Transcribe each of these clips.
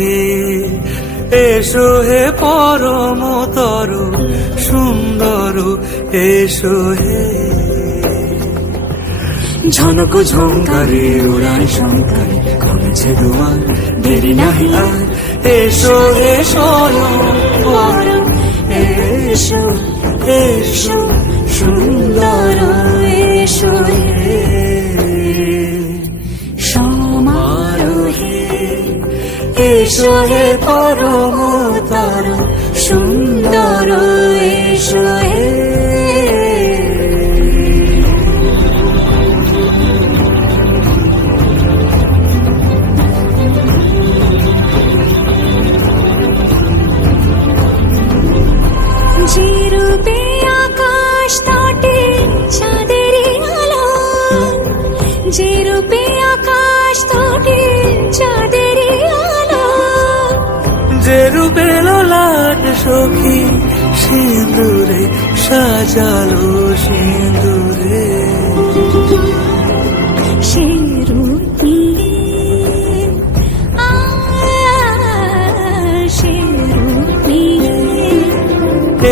হে, এসো হে পরমতর সুন্দর, এসো হে। ঝনক ঝঙ্কারে উড়ায় শঙ্কারে খুলছে দুয়ার, দেরি নাহি আর, এসো হে স্বয়ংবর, এসো এসো সুন্দর, এসো হে সমারোহে, এসো হে পরমতর সুন্দর, এসো হে। যে রূপে আকাশ তটে চাঁদেরই আলো, যে রূপে আকাশ তটে চাঁদেরই আলো, যে রূপে ললাট সখী সিঁদুরে সাজালো সিঁদুরে, সে রূপী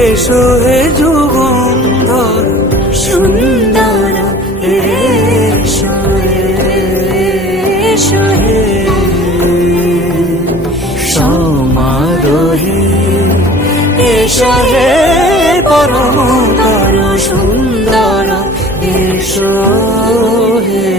এসো হে যুগন্ধর সুন্দর, এসো এসো হে সমারোহে, এসো হে পরমতর সুন্দর, এসো হে।